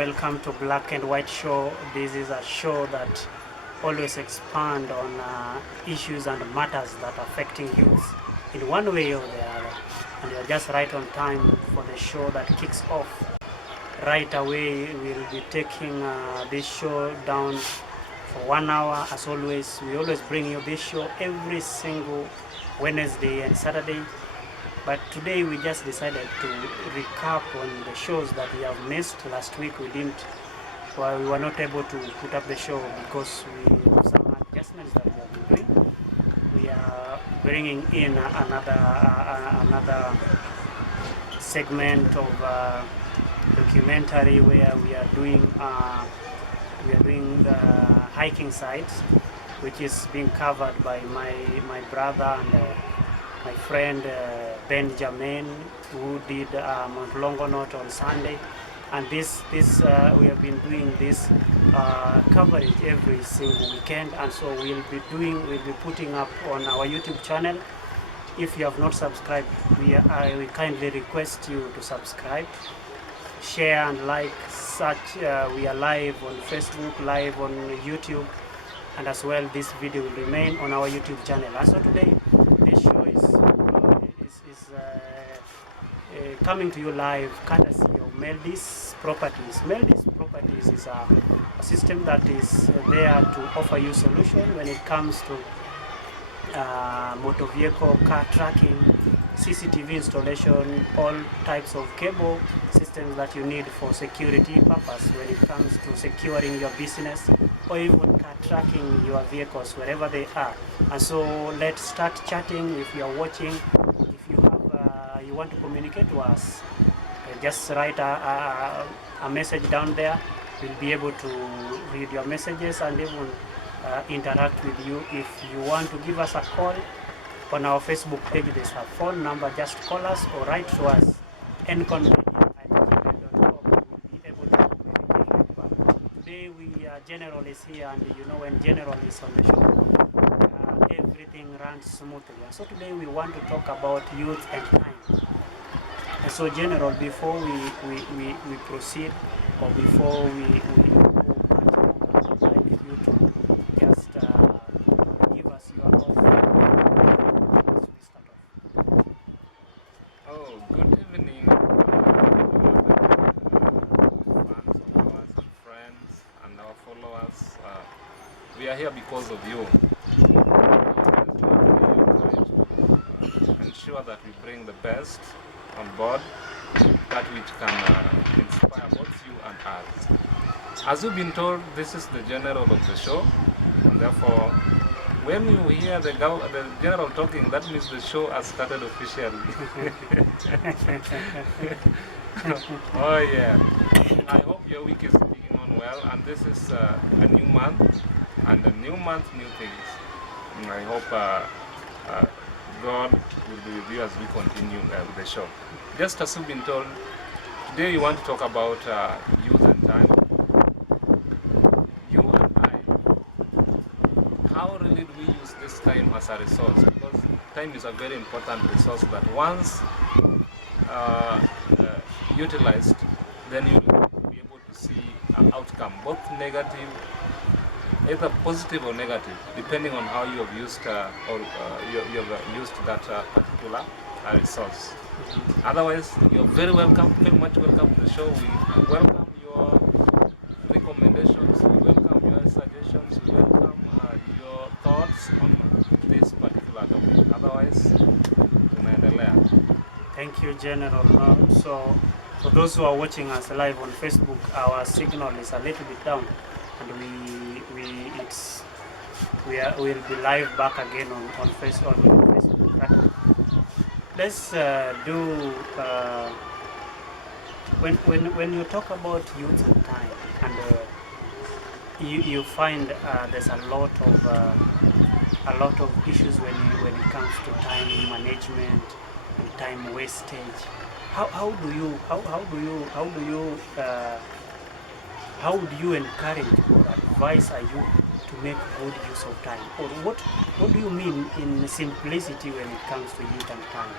Welcome to Black and White Show. This is a show that always expand on issues and matters that are affecting youth in one way or the other. And you're just right on time for the show that kicks off. Right away, we'll be taking this show down for 1 hour. As always, we always bring you this show every single Wednesday and Saturday. But today we just decided to recap on the shows that we have missed. Last week we were not able to put up the show because we have some adjustments that we have been doing. We are bringing in another segment of documentary where we are doing the hiking sites, which is being covered by my brother and my friend Benjamin, who did Mount Longonot on Sunday. And this we have been doing this coverage every single weekend, and so we'll be putting up on our YouTube channel. If you have not subscribed, we kindly request you to subscribe, share and like. We are live on Facebook, live on YouTube, and as well this video will remain on our YouTube channel. And so today this show is coming to you live courtesy of Meldis Properties. Meldis Properties is a system that is there to offer you solution when it comes to motor vehicle, car tracking, CCTV installation, all types of cable systems that you need for security purpose when it comes to securing your business or even car tracking your vehicles wherever they are. And so let's start chatting. If you are watching, if you have you want to communicate to us, just write a message down there. We'll be able to read your messages and even interact with you. If you want to give us a call on our Facebook page, there's a phone number. Just call us or write to us. nconmedia@gmail.com. We'll be able to communicate right back. Today General is here, and you know when General is on the show, everything runs smoothly. And so today we want to talk about youth and time. And so General, before we proceed, or before we go much longer, I'd like you to just give us your as we start off. Oh, good evening, fans of ours and friends and our followers. We are here because of you. Ensure that we bring the best on board, that which can inspire both you and us. As you've been told, this is the general of the show, and therefore, when you hear the general talking, that means the show has started officially. Oh yeah. I hope your week is taking on well, and this is a new month, and a new month, new things. And I hope God will be with you as we continue with the show. Just as you've been told, today you want to talk about youth and time. You and I, how really do we use this time as a resource? Because time is a very important resource that once utilized, then you will be able to see an outcome, both negative, either positive or negative, depending on how you have used you have used that particular resource. Otherwise, you're very welcome, very much welcome to the show. We welcome your recommendations, we welcome your suggestions, we welcome your thoughts on this particular topic. Otherwise, tunaendelea. Thank you, General. So for those who are watching us live on Facebook, our signal is a little bit down, and we'll be live back again on Facebook. Right? Let's do when you talk about youth and time, and you find there's a lot of issues when it comes to time management and time wastage. How do you encourage or advise a youth to make good use of time? Or what do you mean in simplicity when it comes to youth and time?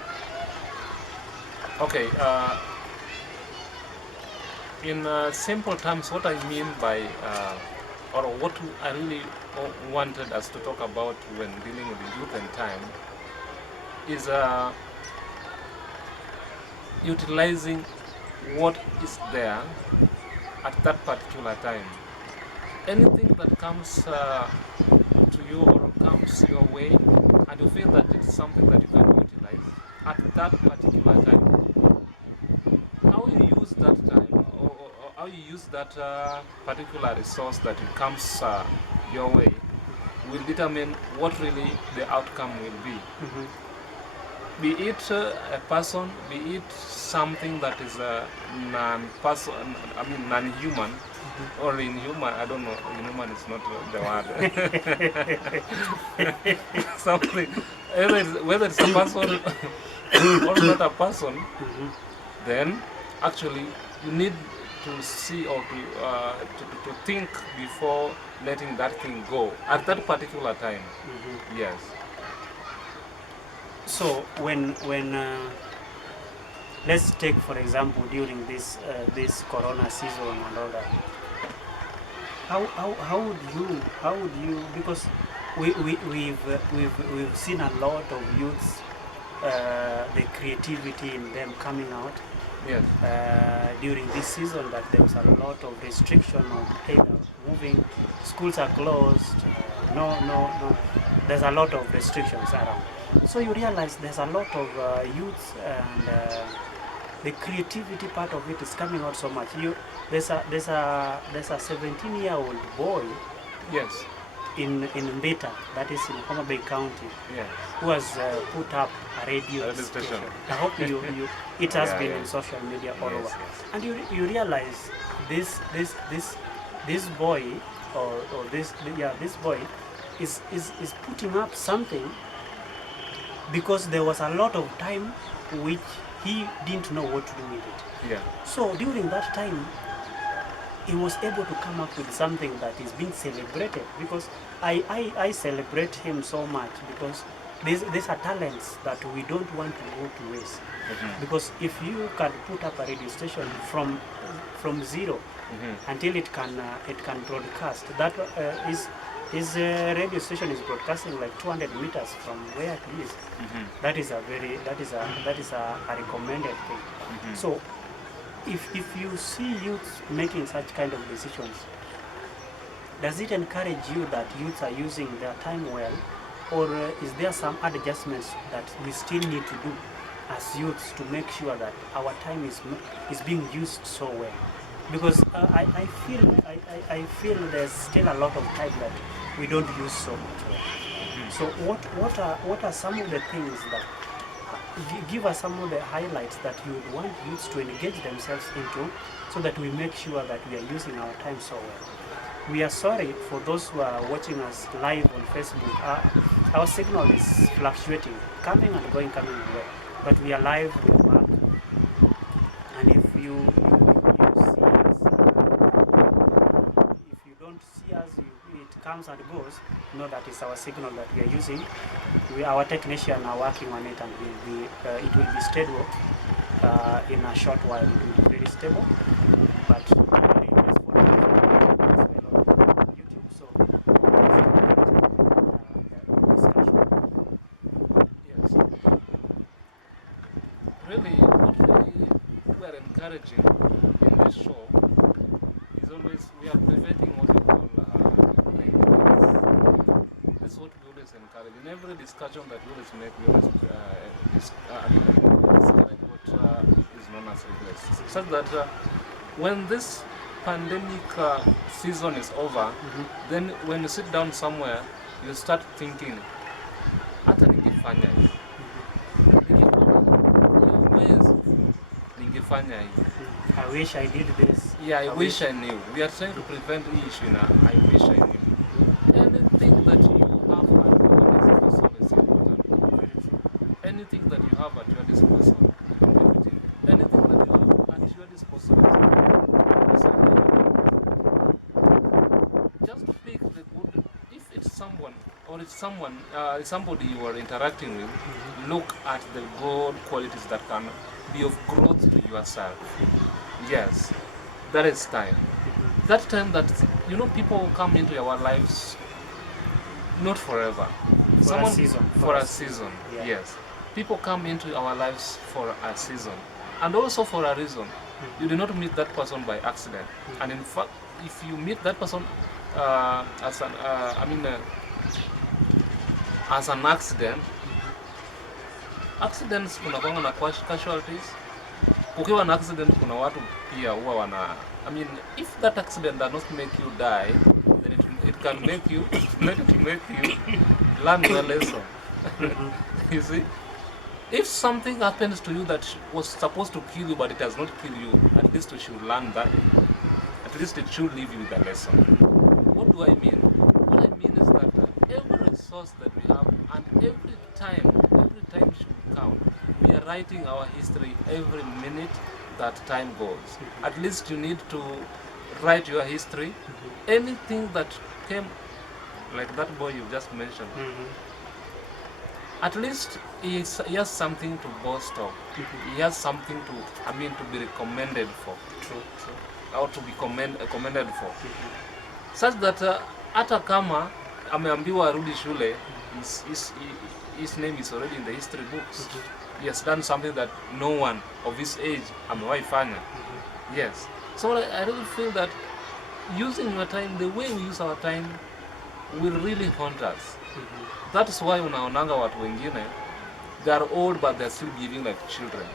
Okay, In simple terms, what I mean by, or what I really wanted us to talk about when dealing with the youth and time is utilizing what is there at that particular time. Anything that comes to you or comes your way, and you feel that it's something that you can utilize at that particular time, how you use that time, or how you use that particular resource that it comes your way, will determine what really the outcome will be. Be it a person, be it something that is non-person, I mean non-human, or inhuman. I don't know. Inhuman is not the word. Something, whether it's a person or not a person, then actually you need to see or to think before letting that thing go at that particular time. Yes. So when let's take for example during this Corona season and all that, how would you, because we've seen a lot of youths, the creativity in them coming out. Yes. During this season, that there was a lot of restriction on either moving, schools are closed, no, there's a lot of restrictions around. So you realize there's a lot of youths, and the creativity part of it is coming out so much. There's a 17-year-old boy. Yes. In Mbita, that is in Homa Bay County, Yes. who has put up a radio station. I hope it has been in social media all over. Yes. And you realize this boy this boy is putting up something because there was a lot of time which he didn't know what to do with it. Yeah. So during that time, he was able to come up with something that is being celebrated, because I celebrate him so much, because these are talents that we don't want to go to waste. Because if you can put up a radio station from zero until it can broadcast, that his radio station is broadcasting like 200 meters from where he is. That is a recommended thing. So if you see youths making such kind of decisions, does it encourage you that youths are using their time well, or is there some adjustments that we still need to do as youths to make sure that our time is being used so well? Because I feel there's still a lot of time that we don't use so much well. So what are some of the things that give us some of the highlights that you would want youths to engage themselves into, so that we make sure that we are using our time so well? We are sorry for those who are watching us live on Facebook. Our signal is fluctuating, coming and going, coming and going. But we are live, we are back. And if you see us, if you don't see us, it comes and goes, know that it's our signal that we are using. Our technicians are working on it, and it will be stable in a short while. It will be very stable. But YouTube, so discussion. Yes. Really, what we are encouraging in this show is always we are preventing what we call regulates. That's what we always encourage. In every discussion that we always make, we always discourage what is known as regulates. Such that when this pandemic season is over, then when you sit down somewhere, you start thinking, hata ningefanya hivi. I wish I did this. Yeah, I wish I knew. We are trying to prevent the issue now. I wish I knew. Anything that you have at your disposal is important. Anything that you have at your disposal, anything that you have at your disposal is important. Just pick the good. If it's someone or it's somebody you are interacting with, look at the good qualities that can be of growth to yourself. Yes. That is time. That time that, you know, people come into our lives not forever. For a season. For a season. Yeah. Yes. People come into our lives for a season and also for a reason. You do not meet that person by accident. And in fact, if you meet that person as an, as an accident, accidents kuna kwanga na casualties. Kukiwa na accident kuna watu pia huwa wana, I mean, if that accident does not make you die, then it can make you learn your lesson. You see, if something happens to you that was supposed to kill you but it does not kill you, at least you should learn that. At least it should leave you with a lesson. What do I mean? What I mean is that every resource that we have and every time should count. We are writing our history every minute that time goes. At least you need to write your history. Anything that came, like that boy you just mentioned, at least he has something to boast of. He has something to be recommended for. True. Or to be commended for. Such that hata kama ameambiwa arudi shule, his name is already in the history books. He has done something that no one of his age amewahi fanya. Yes. So I really feel that using your time, the way we use our time, will really haunt us. That is why unaonanga watu wengine, they are old but they are still behaving like children.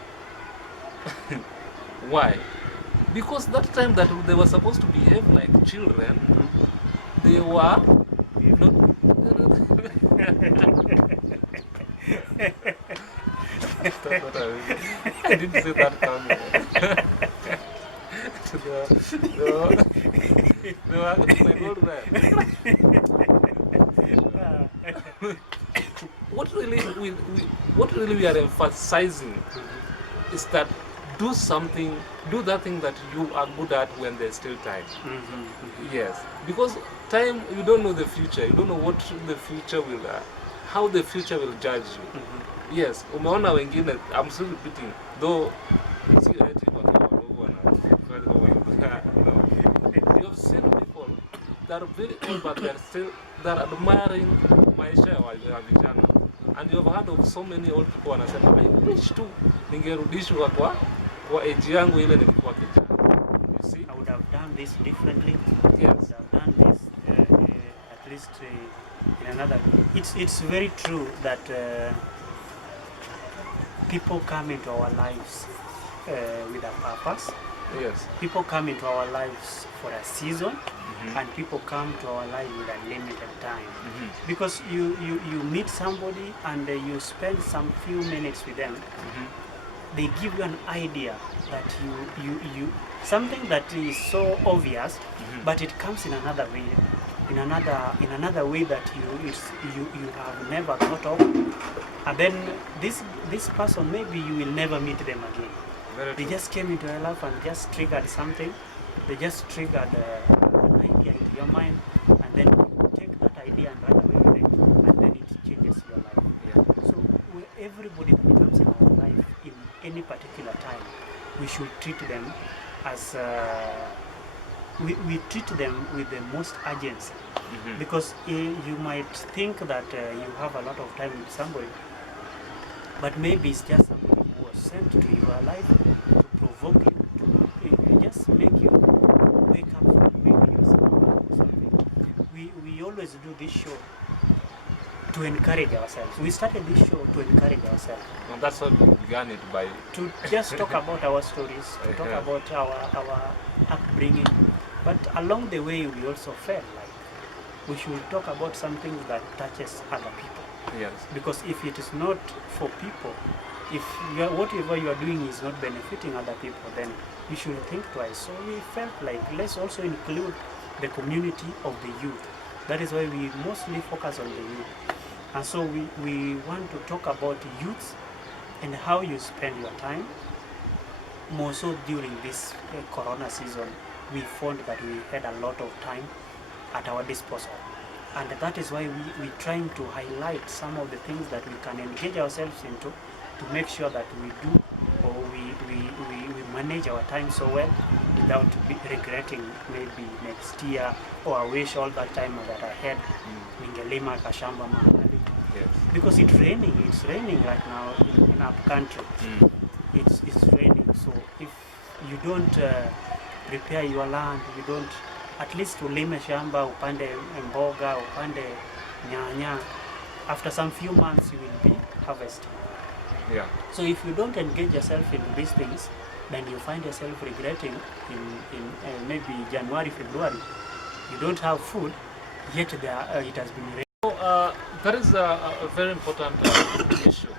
Why? Because that time that they were supposed to behave like children, they were not. I didn't say that coming. They were like old men. What really we are emphasizing is that do that thing that you are good at when there's still time. Yes, because time, you don't know the future. You don't know what the future will, how the future will judge you. Yes, umeona wengine, I'm still repeating, though, you have seen people that are very old but they're admiring maisha ya vijana. And you have heard of so many old people wanasema, I wish tu ningerudishwa kwa age yangu ile nilikuwa kijana. You see? I would have done this differently. Yes. I would have done this at least in another. It's very true that people come into our lives with a purpose. Yes. People come into our lives for a season, and people come to our life with a limited time. Because you meet somebody and you spend some few minutes with them. They give you an idea that you something that is so obvious, but it comes in another way, in another way that you have never thought of, and then this person, maybe you will never meet them again. They just came into your life and just triggered something. They just triggered an idea into your mind, and then you take that idea and run away with it, and then it changes your life. Yeah. So everybody that comes in our life in any particular time, we should treat them as we treat them with the most urgency. Because you might think that you have a lot of time with somebody, but maybe it's just somebody who was sent to your life to provoke you, to just make you wake up from maybe your slumber or something. We always do this show to encourage ourselves. We started this show to encourage ourselves. And that's what we began it by. To just talk about our stories, to talk about our upbringing. But along the way, we also felt like we should talk about something that touches other people. Yes. Because if it is not for people, if whatever you are doing is not benefiting other people, then you should think twice. So we felt like let's also include the community of the youth. That is why we mostly focus on the youth. And so we want to talk about youth and how you spend your time. More so during this corona season, we found that we had a lot of time at our disposal. And that is why we're trying to highlight some of the things that we can engage ourselves into to make sure that we do, or we manage our time so well without regretting maybe next year, or I wish all that time that I had ningelima kashamba mahali. Yes. Because it's raining right now in our country. It's raining, so if you don't prepare your land, you don't at least ulime shamba, upande mboga, upande nyanya, after some few months you will be harvesting. Yeah. So if you don't engage yourself into these things, then you find yourself regretting in maybe January, February, you don't have food, yet it has been raining. So that is a very important issue.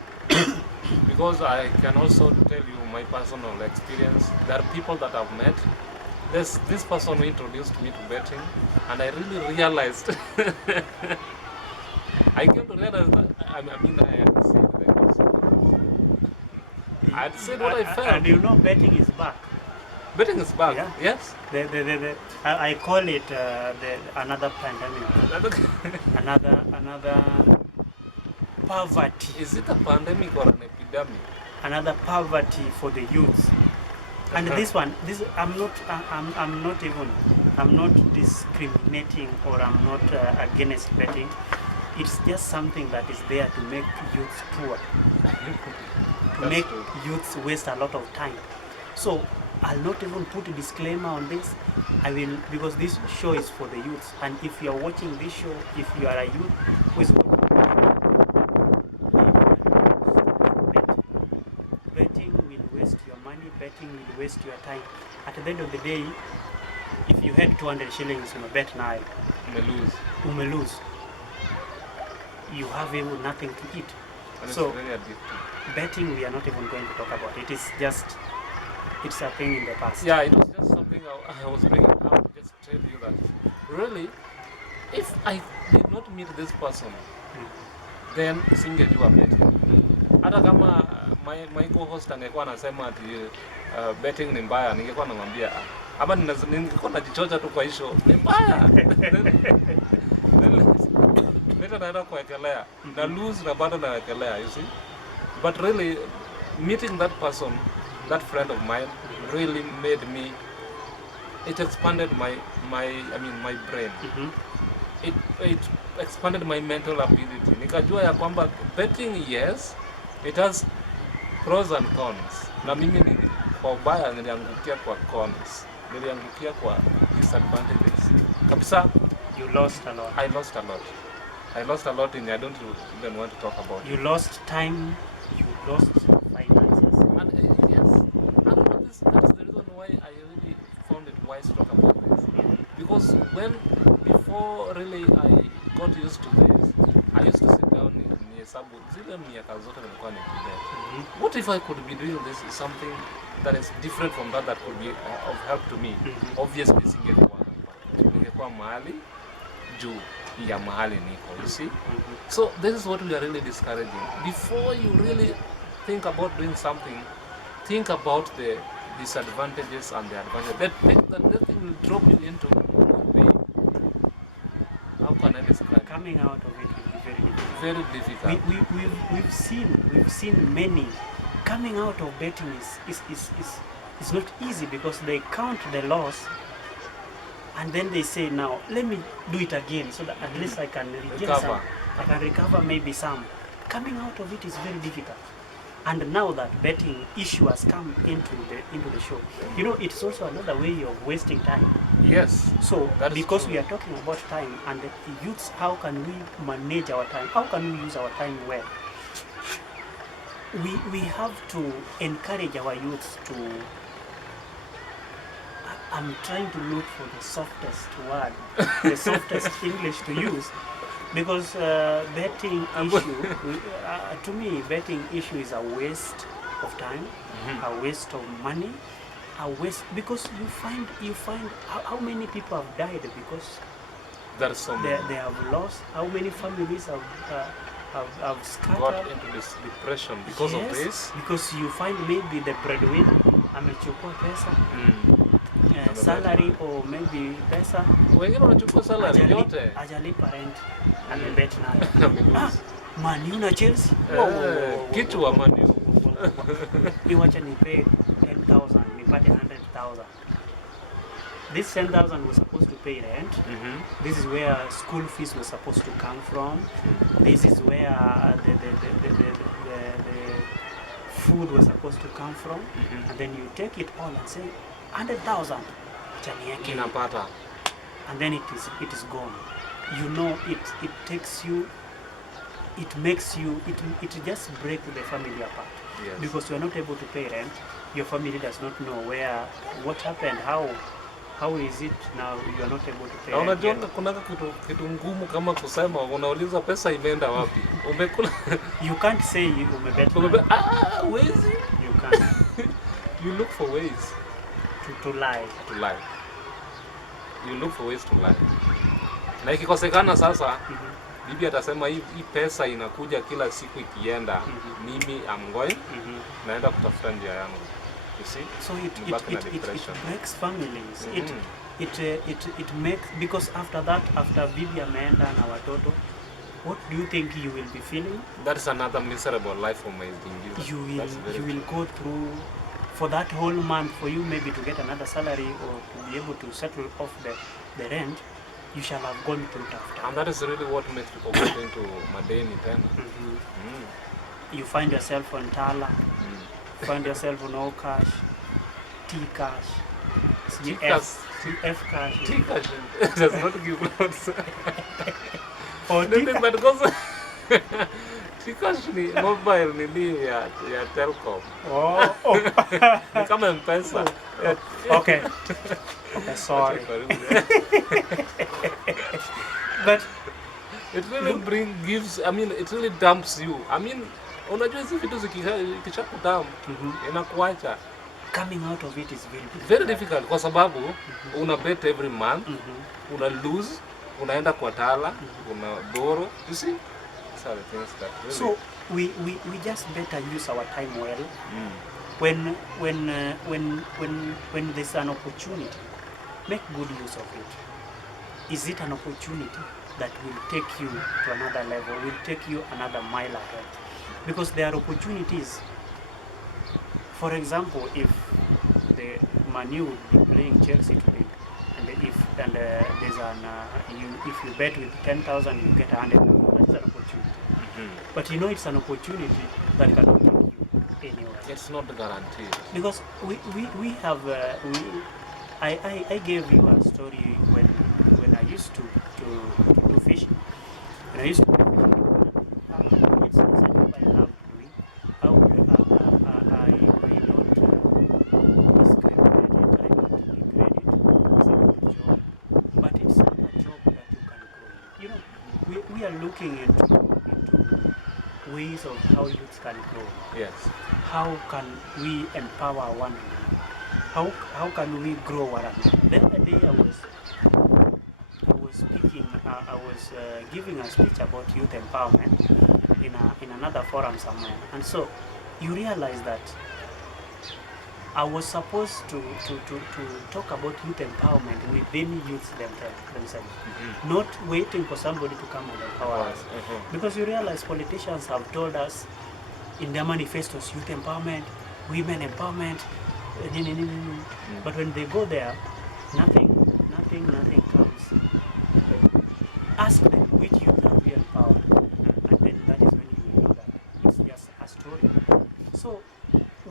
Because I can also tell you my personal experience. There are people that I've met. There's this person who introduced me to betting, and I really realized. I came to realize that I had said the consequences. I had said what I felt. And you know, betting is back. Betting is back. Yeah. Yes. I call it another pandemic. another poverty. Is it a pandemic or an epidemic? Another poverty for the youth. And this I'm not discriminating, or I'm not against betting. It's just something that is there to make youths poor, to make youths waste a lot of time. So I'll not even put a disclaimer on this. I will, because this show is for the youths. And if you are watching this show, if you are a youth who is watching betting will waste your money, betting will waste your time. At the end of the day, if you had 200 shillings on a bet now, you may lose. You have even nothing to eat. And so it's very addictive. Betting, we are not even going to talk about. It is just, it's a thing in the past. Yeah, it was just something I was bringing up just to tell you that really, if I did not meet this person, then singejua betting. Hata kama my co-host angekuwa anasema ati betting ni mbaya, ningekuwa namwambia ama ningekuwa najichocha tu kwa hisho ni mbaya. Later naenda kuwekelea na lose na bado nawekelea, you see. But really, meeting that person, that friend of mine, really made me. It expanded my brain. It expanded my mental ability. Nikajua ya kwamba betting, yes, it has pros and cons. Na mimi kwa ubaya niliangukia kwa cons. Niliangukia kwa disadvantages. Kabisa. You lost a lot. I lost a lot. I lost a lot in I don't even want to talk about it. You lost time, you lost finances. And yes, and that is the reason why I really found it wise to talk about this. Because before really I got used to this, I used to sit down in hesabu zile miaka zote nilikuwa nikibet. What if I could be doing this is something that is different from that could be of help to me? Obviously ningekuwa mahali juu ya mahali niko, you see. So this is what we are really discouraging. Before you really think about doing something, think about the disadvantages and the advantages. That thing will drop you into would be, how can I describe? Coming out of it will be very difficult. Very difficult. We've seen many coming out of betting is not easy, because they count the loss and then they say, now let me do it again so that at least I can recover. I can recover maybe some. Coming out of it is very difficult. And now that betting issue has come into the show, you know, it's also another way of wasting time. Yes. So because true. we are talking about time and the youths, how can we manage our time? How can we use our time well? We have to encourage our youths to. I'm trying to look for the softest word, the softest English to use, because betting issue, to me, betting issue is a waste of time, a waste of money, a waste, because you find how many people have died because there's so many. They have lost. How many families have scattered. Got into this depression because of this. Because you find maybe the breadwinner amechukua pesa. Salary or maybe pesa, wengine wanachukua salary yote, hajalipa rent, amebet nayo. Man U na Chelsea, kitu wa Man U. Iwacha nipe 10,000 nipate 100,000. this 10,000 was supposed to pay rent. This is where school fees were supposed to come from. This is where the food was supposed to come from. And then you take it all and say 100,000 Inapata. and then it is gone. You know, it takes you, it makes you, it just breaks the family apart. Yes. Because you are not able to pay rent. Your family does not know what happened, how is it now you are not able to pay Na rent unajua yet. kuna kitu ngumu kama kusema unauliza pesa imeenda wapi? Umekula You can't say umebet. wezi. You can't. You look for ways to lie. to lie. You look for ways to lie. Na ikikosekana sasa, bibi atasema hii pesa inakuja kila siku ikienda, mimi I'm going, naenda kutafuta njia yangu. You see? So it breaks families. It makes, because after that, after bibi ameenda na watoto, what do you think you will be feeling? That is another miserable life for my Gingiza. You will go through for that whole month, for you maybe to get another salary or to be able to settle off the rent. You shall have gone through tough time. And that is really what makes people get into madeni tena. You find yourself on Tala, find yourself on all cash, T-cash, F-cash. T-cash does not give loans. Or Nothing but goes. T-cash ni mobile ni ya Telcom. Oh. Ni kama M-Pesa. Okay. Okay, sorry. But it really it really dumps you. I mean, unajua hizi vitu zikisha kudump, inakuacha. Coming out of it is very difficult. Very difficult kwa sababu una bet every month, una lose, unaenda kwa Tala, una borrow. You see? These are the things that really... So we just better use our time well. When there's an opportunity, make good use of it. Is it an opportunity that will take you to another level, will take you another mile ahead? Because there are opportunities. For example, if the Man U would be playing Chelsea today, and there's if you bet with 10,000, you get 100,000. That's an opportunity. But you know it's an opportunity that cannot take you anywhere. It's not guaranteed. Because we have I gave you a story when I used to do fishing. When I used to do fishing, it's a job I love doing. I don't discriminate it, I don't degrade it. It's a good job, but it's not a job that you can grow in. You know, we are looking into ways of how youth can grow. Yes. How can we empower one another? How can we grow one another? The other day I was speaking, I was giving a speech about youth empowerment in another forum somewhere, and so you realize that I was supposed to talk about youth empowerment within youths themselves, not waiting for somebody to come and empower us. Because you realize politicians have told us in their manifestos, youth empowerment, women empowerment, but when they go there, nothing comes. Ask them which youth have we empowered, and then that is when you will know that it's just a story. So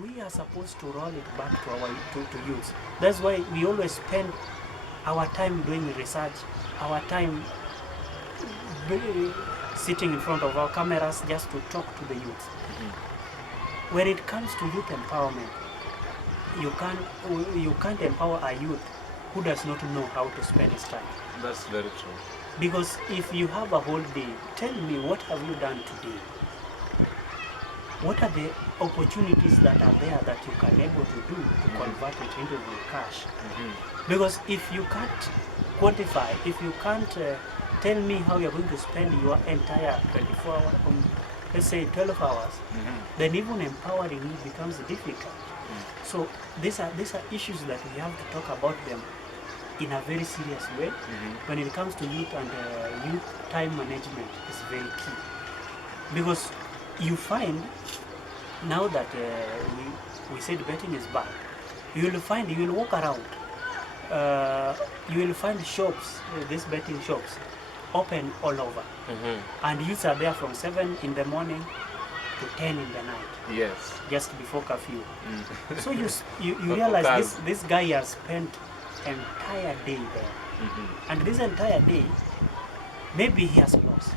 we are supposed to roll it back to our to youths. That's why we always spend our time doing research, our time sitting in front of our cameras just to talk to the youth. When it comes to youth empowerment, you can't empower a youth who does not know how to spend his time. That's very true. Because if you have a whole day, tell me, what have you done today? What are the opportunities that are there that you can able to do to convert it into the cash? Because if you can't quantify, if you can't tell me how you're going to spend your entire 24 hours, let's say 12 hours, then even empowering you becomes difficult. So these are issues that we have to talk about them in a very serious way. When it comes to youth, and youth time management is very key. Because you find now that we said betting is bad, you will find, you will walk around you will find shops, these betting shops, open all over. And youths are there from 7 in the morning to 10 in the night. Yes. Just before curfew. So you realize this guy has spent entire day there. And this entire day, maybe he has lost.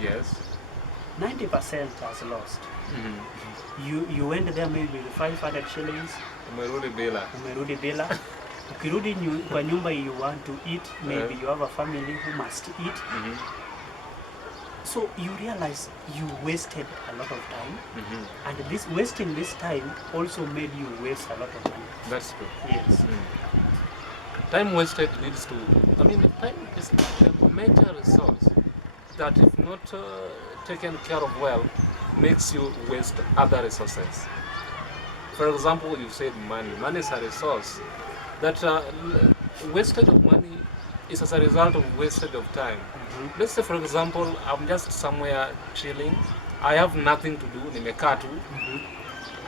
Yes. 90% has lost. You went there maybe with 500 shillings. Umerudi bila. Ukirudi kwa nyumba, you want to eat, maybe you have a family who must eat. So you realize you wasted a lot of time, and wasting this time also made you waste a lot of money. That's true. Yes. Time wasted leads to, time is a major resource that if not taken care of well, makes you waste other resources. For example, you said money. Money is a resource that wastage of money is as a result of wastage of time. Let's say, for example, I'm just somewhere chilling. I have nothing to do. Nimekaa tu.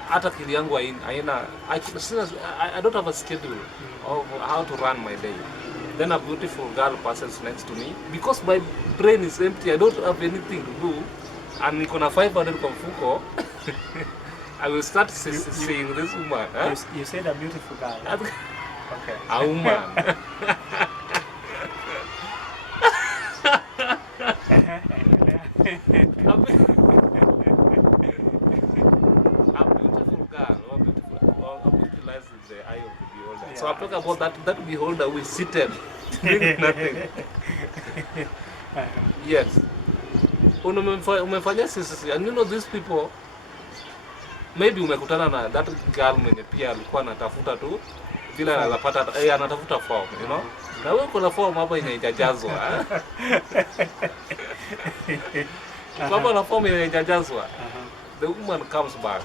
Hata akili yangu haina. I don't have a schedule of how to run my day. Then a beautiful girl passes next to me. Because my brain is empty, I don't have anything to do. And niko na 500 kwa mfuko. I will start seeing this woman. Huh? You said a beautiful girl. Okay. A woman. So I'm talking about that beholder who is seated doing nothing. Yes. Umefanya sisi, and you know these people, maybe umekutana na that girl mwenye pia alikuwa anatafuta tu vile anapata anatafuta form, you know? Na wewe kuna form hapa inaijajazwa. Kama na form inaijajazwa. The woman comes back.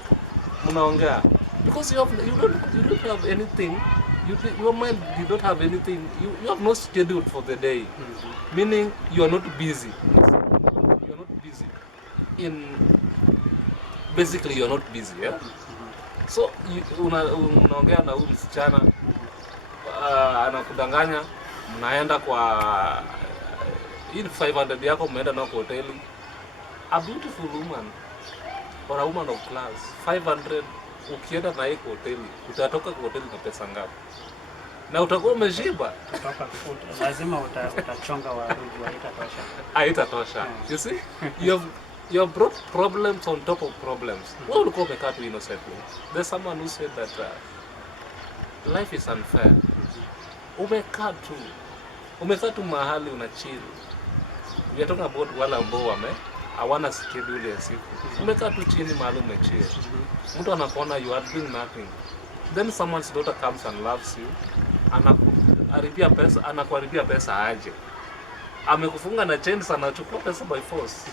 Mnaongea because you don't have anything. Your mind, you don't have anything. You have no schedule for the day. Meaning you are not busy. You are not busy. Basically you are not busy. Yeah? So unaongea na huyu msichana anakudanganya, mnaenda kwa 500 yako, mnaenda na kwa hoteli. A beautiful woman or a woman of class, 500 ukienda na hii hoteli, utatoka kwa hoteli na pesa ngapi? Na utakuwa umeshiba. Lazima utachonga waruji, haitatosha. Haitatosha. You see? You have brought problems on top of problems. Wewe ulikuwa umekaa tu innocently. There's someone who said that life is unfair. Umekaa tu mahali una chill. We are talking about wale ambao hawana schedule ya siku. Umekaa tu chini mahali umechill. Mtu anakuona you are doing nothing. Then someone's daughter comes and loves you. Anakuharibia pesa aje. Amekufunga na chains, anachukua pesa by force.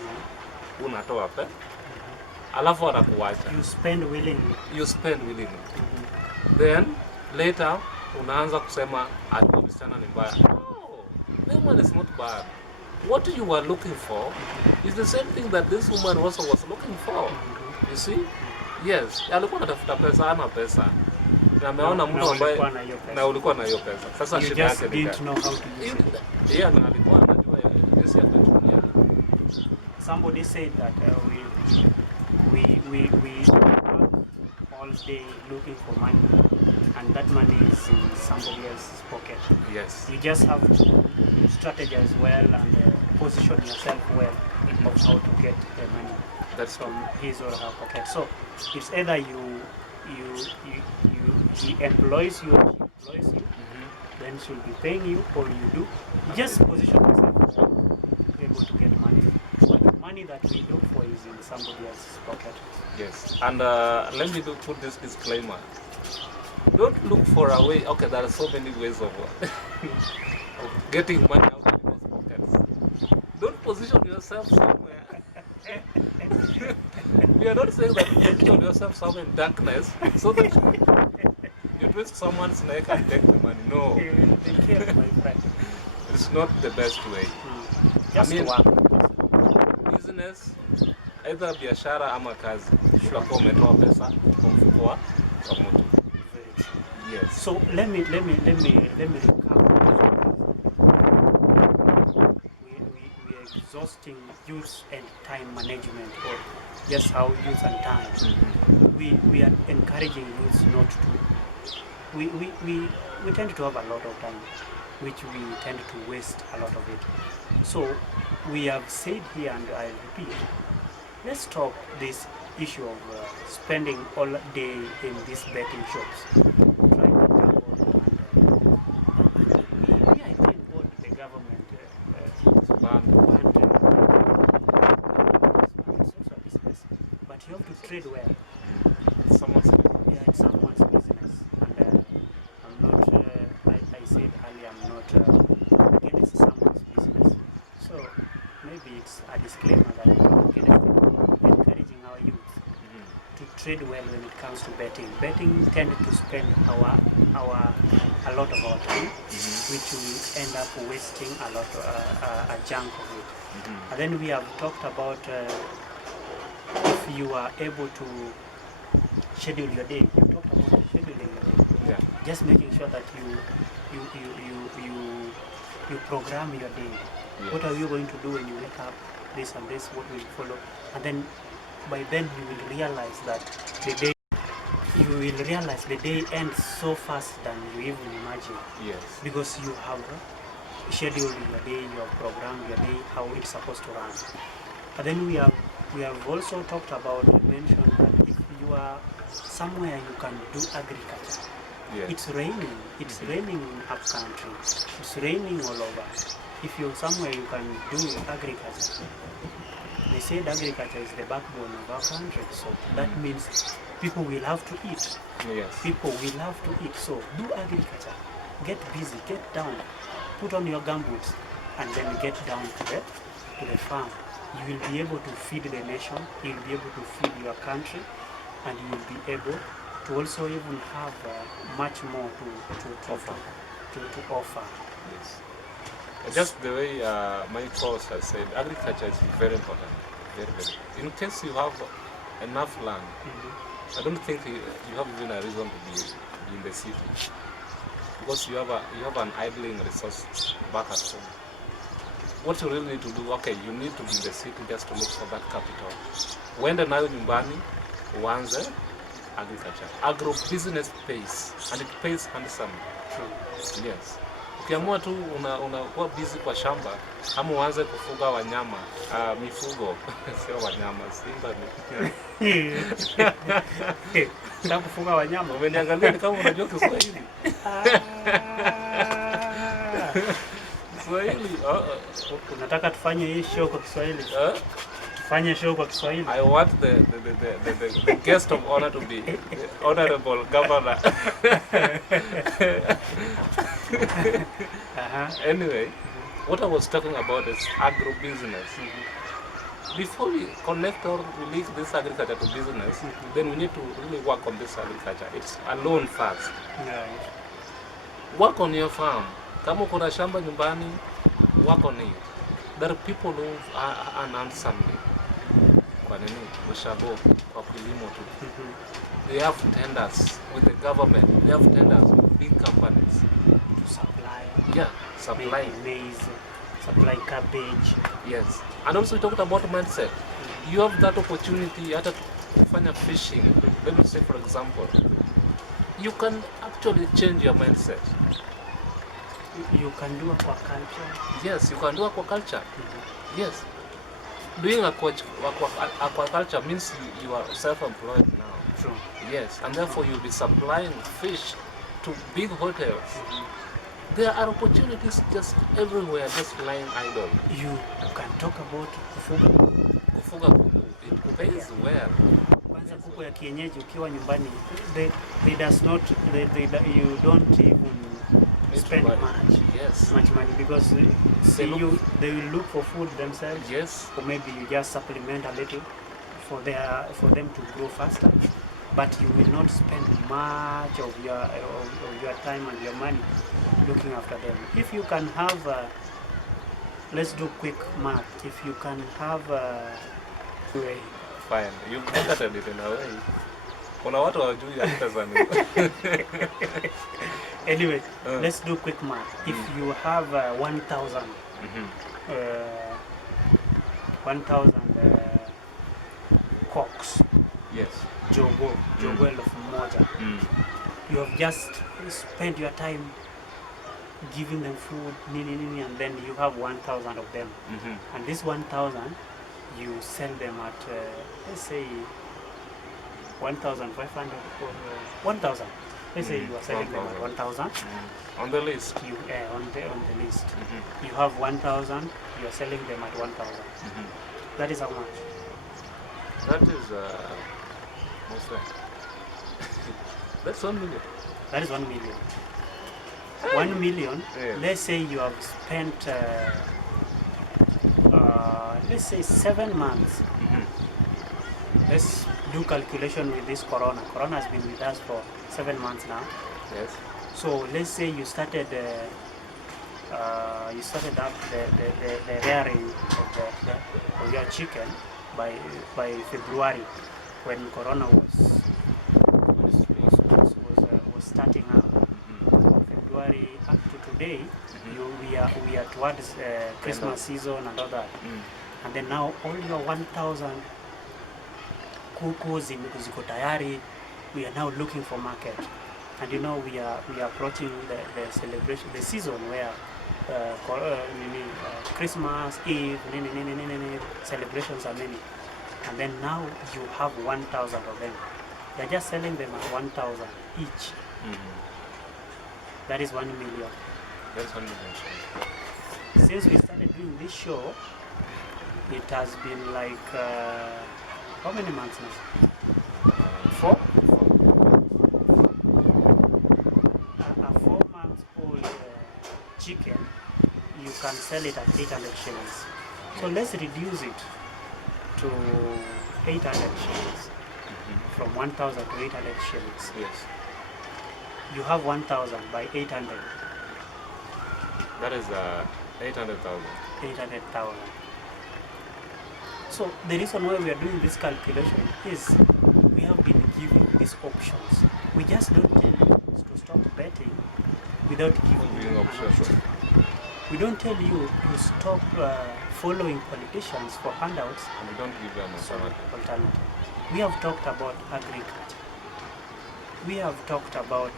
Unatoa pe. Alafu anakuacha. You spend willingly. Then later unaanza kusema alikuwa msichana ni mbaya. No, that woman is not bad. What you were looking for is the same thing that this woman also was looking for. You see? Yes, alikuwa anatafuta pesa, ana pesa. Na ameona mtu ambaye na ulikuwa na hiyo pesa. Sasa shida yake ni gani? Yeah, na alikuwa anajua jinsi ya kutumia. Somebody said that we work all day looking for money, and that money is in somebody else's pocket. Yes. You just have to strategize well and position yourself well of how to get the money. That's from his or her pocket. So it's either he employs you or she employs you, then she'll be paying you, or you do. Just position yourself well to be able to get money. But the money that we look for is in somebody else's pocket. Yes. And let me put this disclaimer. Don't look for a way. Okay, there are so many ways of getting money out of people's pockets. Don't position yourself somewhere. We are not saying that you position yourself somewhere in darkness so that you twist someone's neck and take the money. No. Be careful, my friend. It's not the best way. Just work. Business, either biashara ama kazi, utakuwa umetoa pesa kwa mfuko wa mtu. Yes. So let me recap. We are exhausting youth and time management, or just how youth and time. We are encouraging youth not to. We tend to have a lot of time, which we tend to waste a lot of it. So we have said here, and I repeat, let's stop this issue of spending all day in these betting shops, trying to gamble. And I thank God the government banned it's also a business, but you have to trade well. Someone's Yeah, it's someone's business, and I'm not. I said earlier, I'm not against someone's business. So maybe it's a disclaimer that I'm against it, encouraging our youth to trade well when it comes to betting. Betting tend to spend our a lot of our time, which we end up wasting a lot a chunk of it. And then we have talked about if you are able to schedule your day. You talked about scheduling your day. Yeah. Just making sure that you program your day. Yes. What are you going to do when you wake up? This and this, what will follow? And then by then you will realize that the day ends so fast than you even imagine. Yes. Because you have scheduled your day, you have programmed your day, how it's supposed to run. And then we have also talked about, mentioned that if you are somewhere you can do agriculture. Yes. It's raining in upcountry, it's raining all over. If you're somewhere you can do agriculture, they said agriculture is the backbone of our country, so that means people will have to eat. Yes. People will have to eat, so do agriculture. Get busy, get down, put on your gumboots, and then get down to the farm. You will be able to feed the nation, you will be able to feed your country, and you will be able to also even have much more to offer. Yes. Just the way my course has said, agriculture is very important. Very, very. In case you have enough land, I don't think you have even a reason to be in the city, because you have an idling resource back at home. What you really need to do, okay, you need to be in the city just to look for that capital. Uende nayo nyumbani, uanze agriculture. Agro business pays, and it pays handsomely. True. Yes. Ukiamua tu unakuwa busy kwa shamba, ama uanze kufuga wanyama, mifugo, sio wanyama, simba ni. Nataka kufuga wanyama. Umeniangalia ni kama unajua Kiswahili. Kiswahili. Unataka tufanye hii show kwa Kiswahili? Tufanye show kwa Kiswahili. I want the guest of honor to be the honorable governor. Anyway, what I was talking about is agro-business. Before we connect or release this agriculture to business, then we need to really work on this agriculture. It's alone first. Right. Work on your farm. Kama kuna shamba nyumbani, work on it. There are people who are handsomely. Kwa nini? Ushago, kwa kilimo tu. They have tenders with the government. They have tenders with big companies. To supply. Yeah, supply. Maize, supply cabbage. Yes. And also we talked about mindset. You have that opportunity hata kufanya fishing. Let me say for example, you can actually change your mindset. You can do aquaculture. Yes, you can do aquaculture. Yes. Doing aquaculture means you are self-employed now. True. Yes, and therefore you'll be supplying fish to big hotels. There are opportunities just everywhere, just lying idle. You can talk about kufuga. Kufuga kuku, it pays well. Kwanza kuku ya kienyeji ukiwa nyumbani, you don't even spend much. Yes. Much money, because they will look for food themselves. Yes. Or maybe you just supplement a little for them to grow faster. But you will not spend much of your time and your money looking after them. If you can have, let's do quick math. If you can have, Fine, you've marketed it in a way. Kuna watu hawajui hata sana. Anyway, let's do quick math. If you have 1,000 1,000 cocks, Yes. jogo elfu moja, you have just spent your time giving them food, nini, and then you have 1,000 of them. And this 1,000, you sell them at, let's say, 1,500 or 1,000. Let's say you are selling them at 1,000. On the list. You on the list. You have 1,000. You are selling them at 1,000. That is how much? That is what's that? That's 1 million. That is 1 million. 1 million. Yeah. Let's say you have spent, let's say 7 months. Let's do calculation with this corona. Corona has been with us for 7 months now. Yes. So let's say you started up the rearing of your chicken by February, when corona was starting up. February up to today, we are towards Christmas season and all that. And then now all your 1,000 kuku ziko tayari. We are now looking for market, and you know we are approaching the celebration, the season where Christmas Eve, celebrations are many, and then now you have 1,000 of them. They're just selling them at 1,000 each. That is 1 million. That's 1 million. Since we started doing this show, it has been like how many months now? 4? A 4-month-old chicken, you can sell it at 800 shillings. So let's reduce it to 800 shillings. From 1,000 to 800 shillings. Yes. You have 1,000 by 800. That is 800,000. 800,000. So the reason why we are doing this calculation is we have been giving these options. We just don't tell you to stop betting without giving you an option. We don't tell you to stop following politicians for handouts. And we don't give them an alternative. We have talked about agriculture. We have talked about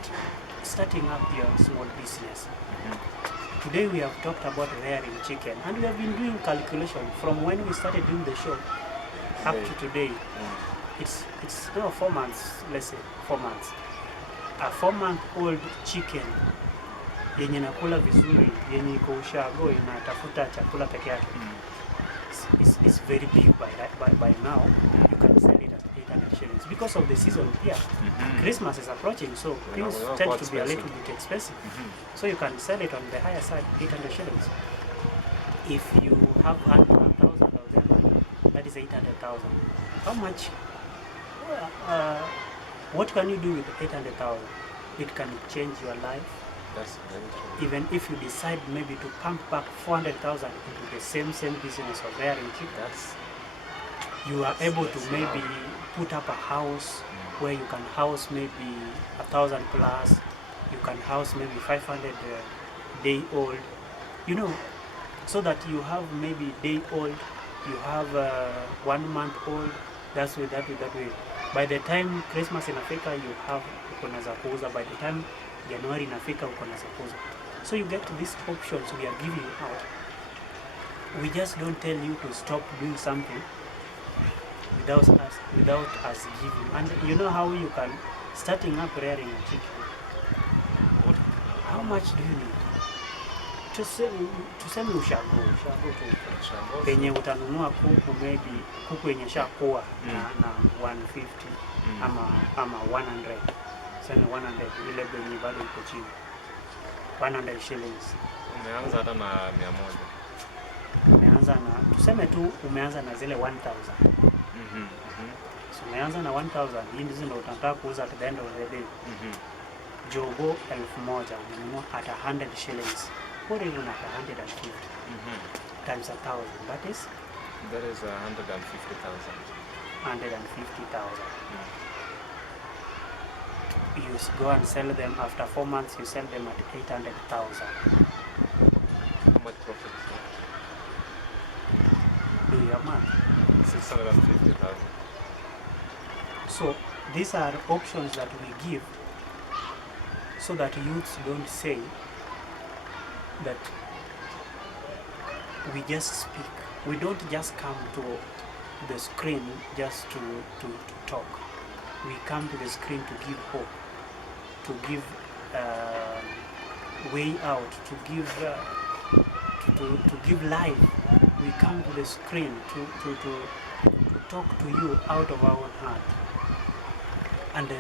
starting up your small business. Today we have talked about rearing chicken, and we have been doing calculation from when we started doing the show up to today. It's now 4 months, let's say 4 months. A 4-month-old chicken yenye nakula vizuri, yenye iko ushago, inatafuta chakula peke yake, is very big by now. You can sell it at 800 shillings because of the season here. Christmas is approaching, so things tend to be a little bit expensive. So you can sell it on the higher side, 800 shillings. If you have 100,000 of them, that is 800,000. How much? What can you do with 800,000? It can change your life. That's very true. Even if you decide maybe to pump back 400,000 into the same business of rearing chickens, you are able to maybe put up a house where you can house maybe 1,000 plus. You can house maybe 500 day old, so that you have maybe day old, you have 1 month old. That way. By the time Christmas inafika, you have ukona za kuuza. By the time January inafika, ukona za kuuza. So you get these options we are giving out. We just don't tell you to stop doing something without us giving. And you know how you can, starting up rearing a chicken, how much do you need? Tuseme ushago tu penye utanunua kuku, maybe kuku yenye shakuwa na 150 ama 100, sema 100, ile benye bado iko chini, 100 shillings. Umeanza hata na 100. Umeanza na, tuseme tu umeanza na zile 1,000. So umeanza na 1,000, hii ndizo ndio utataka kuuza at the end of the day. Jogo 1,000 unanunua at 100 shillings. Or even at 150 times 1,000, that is 150,000. 150,000. go and sell them after 4 months. You sell them at 800,000. How much profit is Do your math. that? 650,000. So these are options that we give so that youths don't say that we just speak. We don't just come to the screen just to talk. We come to the screen to give hope, to give way out, to give life. We come to the screen to talk to you out of our heart. And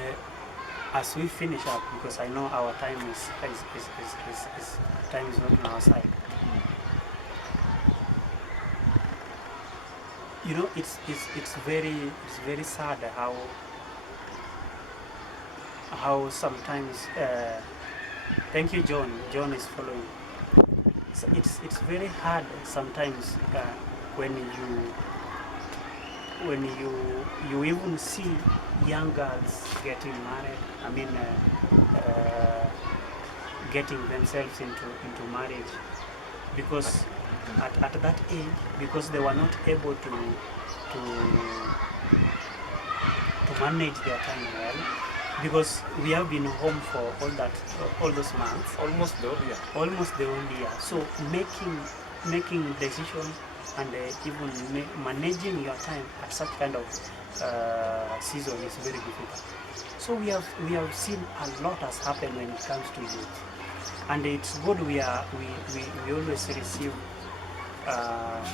as we finish up, because I know our time is time is not on our side. You know, it's very sad how sometimes. Thank you, John. John is following. So it's very hard sometimes when you even see young girls getting married. I mean, getting themselves into marriage, because at that age, because they were not able to manage their time well, because we have been home for all those months, Almost the whole year. almost the whole year. So making decisions and even managing your time at such kind of season is very difficult. So we have seen a lot has happened when it comes to youth, and it's good we always receive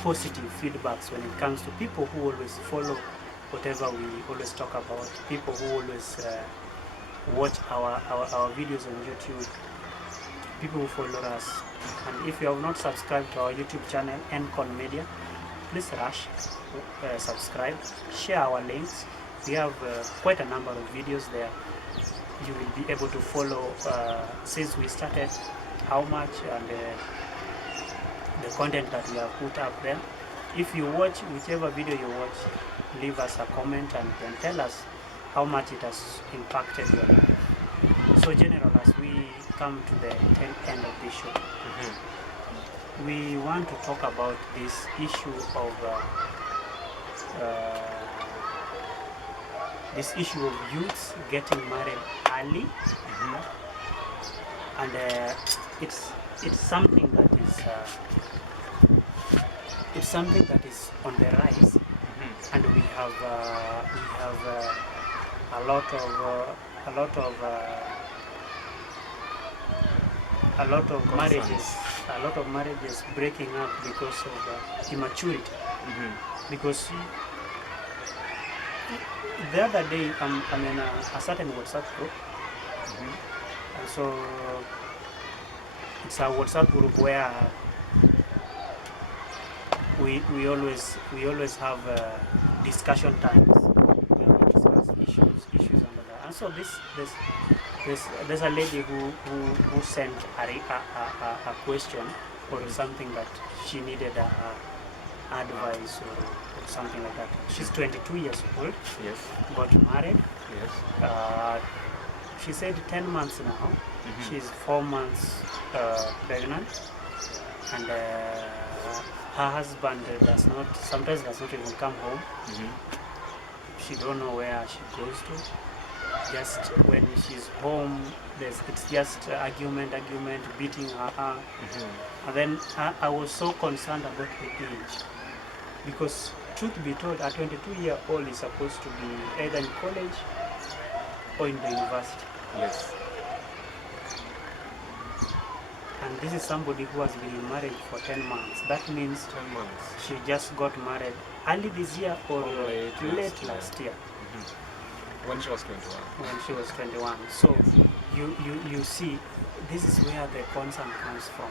positive feedbacks when it comes to people who always follow whatever we always talk about, people who always watch our videos on YouTube, people who follow us. And if you have not subscribed to our YouTube channel, Encon Media, please rush, subscribe, share our links. We have quite a number of videos there. You will be able to follow since we started, how much, and the content that we have put up there. If you watch whichever video you watch, leave us a comment and then tell us how much it has impacted your life. So General, as we come to the tail end of this show, we want to talk about this issue of youths getting married early, and it's something that is on the rise, and we have a lot of marriages breaking up because of immaturity. Because the other day I'm in a certain WhatsApp group, and so it's a WhatsApp group where we always have discussion times where we discuss issues under that. And so there's a lady who sent a question or something that she needed advice or something like that. She's 22 years old. Yes. Got married. Yes. She said 10 months now. She's 4 months pregnant, and her husband sometimes does not even come home. She don't know where she goes to. Just when she's home, it's just argument, beating her. And then I was so concerned about the age, because truth be told, a 22-year-old is supposed to be either in college or in the university. Yes. And this is somebody who has been married for 10 months. That means 10 months. she just got married early this year or late last year. When she was 21. When she was 21. So you see, this is where the concern comes from.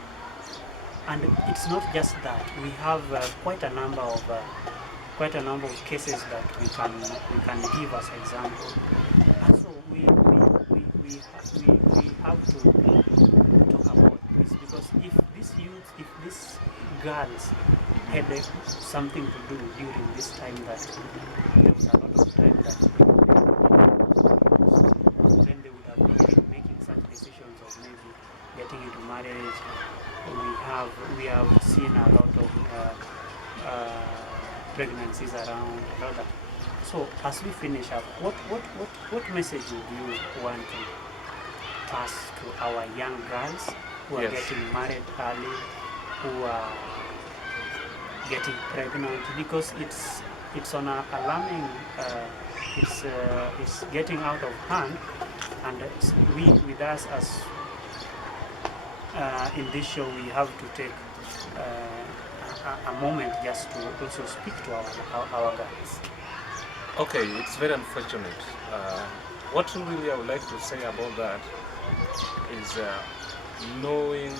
And it's not just that. We have quite a number of cases that we can give as example. And so we have to talk about this, because if these girls had something to do during this time, that there was a lot of time that then they would have we have seen a lot of pregnancies around and all that. So as we finish up, what message would you want to pass to our young girls who are Yes. getting married early, who are getting pregnant, because it's on a alarming, it's getting out of hand, and we with us as in this show we have to take a moment just to also speak to our girls. Okay, it's very unfortunate. What really I would like to say about that is knowing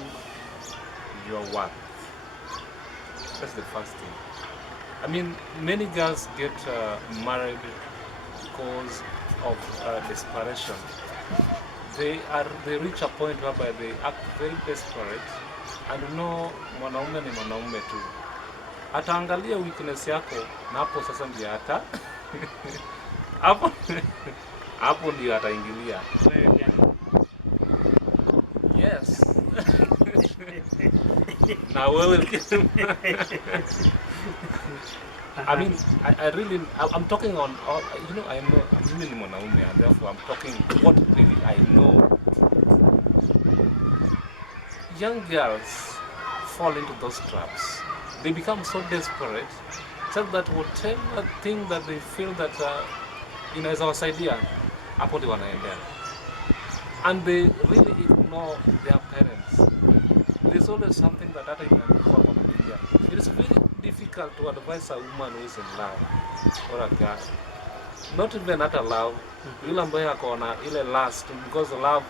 your worth. That's the first thing. I mean, many girls get married because of desperation. They reach a point whereby they act very desperate, and mwanaume ni mwanaume tu, ataangalia weakness yako na hapo sasa ndio hapo hapo ndio ataingilia. Yes. Now, well, I mean, I'm talking on, I'm really mwanaume, and therefore I'm talking what really I know. Young girls fall into those traps. They become so desperate, so that whatever thing that they feel that is our idea, hapo ndio wanaendea. And they really ignore their parents. There's always something that hata imeandikwa kwa Biblia. It is very difficult to advise a woman who is in love or a girl. Not even at a love, yule ambaye ako na ile lust, because love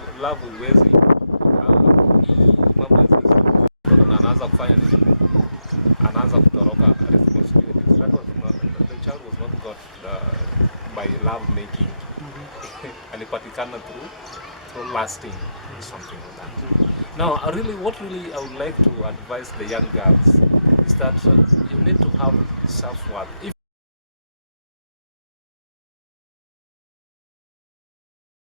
huwezi mambo na anaanza kufanya nini? Anaanza kutoroka responsibilities. The child was not got by love making. Alipatikana through lasting, something like that. Now, what I would like to advise the young girls is that you need to have self-worth.